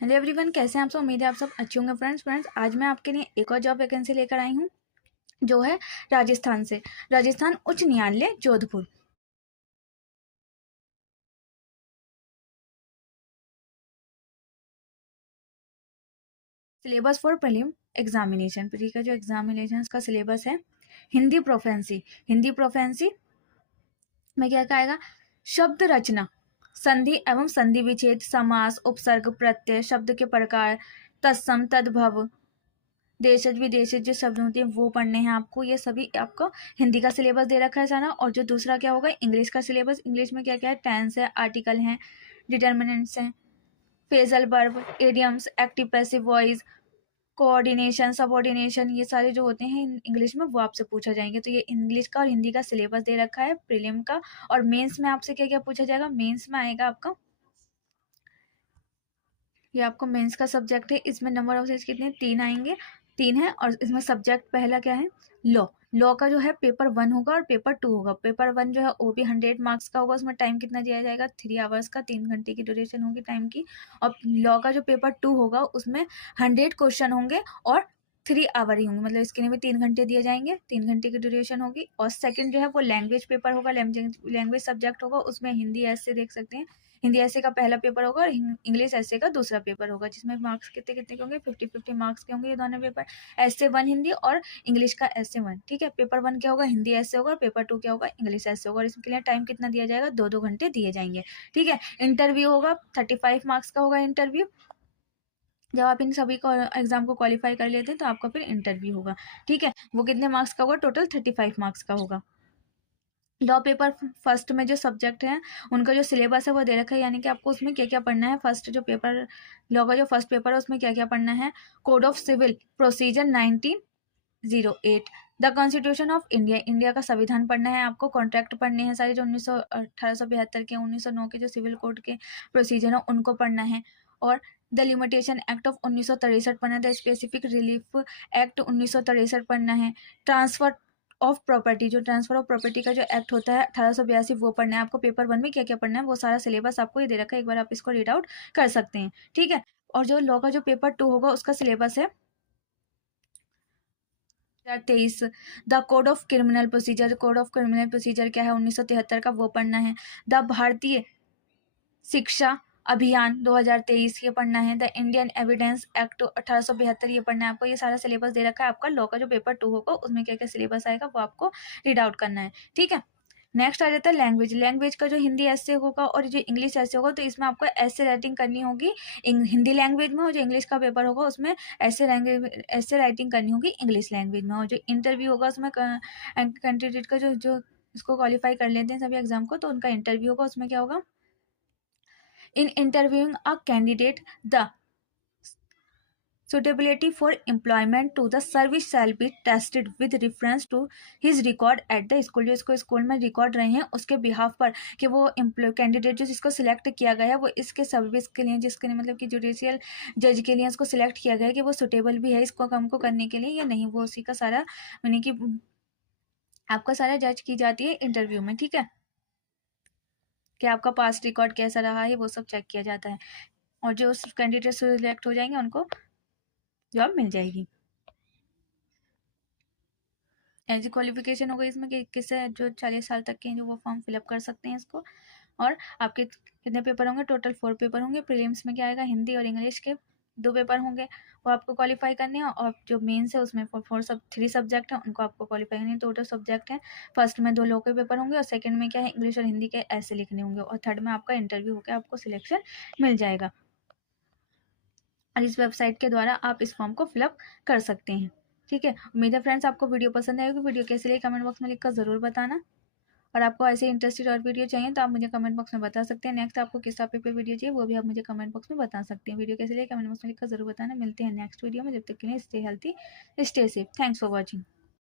Hello everyone, कैसे हैं आप सब। उम्मीद है आप सब अच्छे होंगे। फ्रेंड्स आज मैं आपके लिए एक और जॉब वैकेंसी लेकर आई हूँ जो है राजस्थान से। राजस्थान उच्च न्यायालय Jodhpur. Syllabus for prelim examination, pre का जो एग्जामिनेशन का सिलेबस है। हिंदी प्रोफेंसी में क्या क्या आएगा। शब्द रचना, संधि एवं संधि विच्छेद, समास, उपसर्ग, प्रत्यय, शब्द के प्रकार, तत्सम, तद्भव, देशज विदेशज जो शब्द होते हैं वो पढ़ने हैं आपको। ये सभी आपको हिंदी का सिलेबस दे रखा है सारा। और जो दूसरा क्या होगा, इंग्लिश का सिलेबस। इंग्लिश में क्या क्या है, टेंस है, आर्टिकल हैं, डिटर्मिनेंट्स हैं, phrasal verb, idioms, active passive voice, coordination, subordination, ये सारे जो होते हैं इंग्लिश में वो आपसे पूछा जाएंगे। तो ये इंग्लिश का और हिंदी का सिलेबस दे रखा है प्रीलिम का। और मेंस में आपसे क्या क्या पूछा जाएगा। मेंस में आएगा आपका, ये आपको मेंस का सब्जेक्ट है। इसमें नंबर ऑफ कितने हैं? 3 आएंगे, 3 है। और इसमें सब्जेक्ट पहला क्या है, लॉ। लॉ का जो है पेपर 1 होगा और पेपर 2 होगा। पेपर 1 जो है वो भी 100 मार्क्स का होगा। उसमें टाइम कितना दिया जाएगा, 3 आवर्स का, 3 घंटे की ड्यूरेशन होगी टाइम की। और लॉ का जो पेपर 2 होगा उसमें 100 क्वेश्चन होंगे और 3 आवर ही होंगे। मतलब इसके लिए भी 3 घंटे दिए जाएंगे, 3 घंटे की ड्यूरेशन होगी। और सेकंड जो है वो लैंग्वेज पेपर होगा, लैंग्वेज सब्जेक्ट होगा। उसमें हिंदी ऐसे देख सकते हैं, हिंदी ऐसे का पहला पेपर होगा और इंग्लिश ऐसे का दूसरा पेपर होगा। जिसमें मार्क्स कितने कितने के होंगे, 50-50 मार्क्स के होंगे ये दोनों पेपर। ऐसे 1 हिंदी और इंग्लिश का ऐसे 1। ठीक है, पेपर 1 क्या होगा, हिंदी ऐसे होगा, और पेपर 2 क्या होगा, इंग्लिश ऐसे होगा। और इसके लिए टाइम कितना दिया जाएगा, 2-2 घंटे दिए जाएंगे। ठीक है, इंटरव्यू होगा, 35 मार्क्स का होगा इंटरव्यू। जब आप इन सभी को एग्जाम को क्वालिफाई कर लेते हैं तो आपका फिर इंटरव्यू होगा। ठीक है, वो कितने मार्क्स का होगा, टोटल 35 मार्क्स का होगा। लॉ पेपर फर्स्ट में जो सब्जेक्ट है उनका जो सिलेबस है वो दे रखा है। यानी कि आपको उसमें क्या क्या पढ़ना है। फर्स्ट जो पेपर, लॉ का जो फर्स्ट पेपर है उसमें क्या क्या पढ़ना है। Code of civil procedure 1908, the constitution of India, India का संविधान पढ़ना है आपको। कॉन्ट्रैक्ट पढ़ने हैं सारे जो 1872 के, 1909 के जो सिविल कोड के प्रोसीजर है उनको पढ़ना है। और द लिमिटेशन एक्ट ऑफ 1963 पढ़ना है। द स्पेसिफिक रिलीफ एक्ट 1963 पढ़ना है। ट्रांसफर ऑफ प्रॉपर्टी, जो ट्रांसफर ऑफ प्रॉपर्टी का जो एक्ट होता है 1882 वो पढ़ना है आपको। पेपर 1 में क्या क्या पढ़ना है वो सारा सिलेबस आपको ये दे रखा है, एक बार आप इसको रीड आउट कर सकते हैं। ठीक है, और जो लॉ का जो पेपर 2 होगा उसका सिलेबस है 2023, the code of criminal procedure. Code of criminal procedure क्या है, 1973 का, वो पढ़ना है। द भारतीय शिक्षा अभियान 2023 ये पढ़ना है। द इंडियन एविडेंस एक्ट 1872 ये पढ़ना है आपको। ये सारा सिलेबस दे रखा है आपका। लॉ का जो पेपर 2 होगा उसमें क्या क्या सिलेबस आएगा वो आपको रीड आउट करना है। ठीक है, नेक्स्ट आ जाता है लैंग्वेज। लैंग्वेज का जो हिंदी ऐसे होगा और जो इंग्लिश ऐसे होगा, तो इसमें आपको ऐसे राइटिंग करनी होगी हिंदी लैंग्वेज में। और जो इंग्लिश का पेपर होगा उसमें ऐसे लैंग्वेज ऐसे राइटिंग करनी होगी इंग्लिश लैंग्वेज में। और जो इंटरव्यू होगा उसमें कैंडिडेट का जो जो इसको क्वालिफाई कर लेते हैं सभी एग्जाम को, तो उनका इंटरव्यू होगा। उसमें क्या होगा, in interviewing a candidate, the suitability for employment to the service shall be tested with reference to his record at the school। जो इसको स्कूल में रिकॉर्ड रहे हैं उसके बिहाफ पर, कि वो एम्प्लॉय कैंडिडेट जो जिसको सिलेक्ट किया गया है वो इसके सर्विस के लिए, जिसके लिए मतलब कि जुडिशियल जज के लिए उसको सिलेक्ट किया गया है, कि वो सुटेबल भी है इसको काम को करने के लिए या नहीं, वो उसी का सारा यानी कि आपका सारा जज की जाती है इंटरव्यू में। ठीक है, कि आपका पास्ट रिकॉर्ड कैसा रहा है वो सब चेक किया जाता है। और जो कैंडिडेट सिलेक्ट हो जाएंगे उनको जॉब मिल जाएगी। एज क्वालिफिकेशन हो गई इसमें कि किससे जो 40 साल तक के हैं जो वो फॉर्म फिलअप कर सकते हैं इसको। और आपके कितने पेपर होंगे, टोटल 4 पेपर होंगे। प्रीलिम्स में क्या आएगा, हिंदी और इंग्लिश के 2 पेपर होंगे, वो आपको क्वालिफाई करने हैं। और जो मेंस है उसमें 3 सब्जेक्ट हैं उनको आपको क्वालिफाई करने हैं। टोटल सब्जेक्ट हैं, फर्स्ट में 2 लॉ के पेपर होंगे और सेकंड में क्या है, इंग्लिश और हिंदी के ऐसे लिखने होंगे। और थर्ड में आपका इंटरव्यू होकर आपको सिलेक्शन मिल जाएगा। और इस वेबसाइट के द्वारा आप इस फॉर्म को फिलअप कर सकते हैं। ठीक है, उम्मीद है फ्रेंड्स आपको वीडियो पसंद आएगी। वीडियो कैसे लगी कमेंट बॉक्स में लिखकर ज़रूर बताना। और आपको ऐसे इंटरेस्टेड और वीडियो चाहिए तो आप मुझे कमेंट बॉक्स में बता सकते हैं। नेक्स्ट आपको किस टॉपिक पे वीडियो चाहिए वो भी आप मुझे कमेंट बॉक्स में बता सकते हैं। वीडियो कैसे लगी कमेंट बॉक्स में लिखकर ज़रूर बताना। मिलते हैं नेक्स्ट वीडियो में, जब तक के लिए stay healthy, stay safe. Thanks for watching.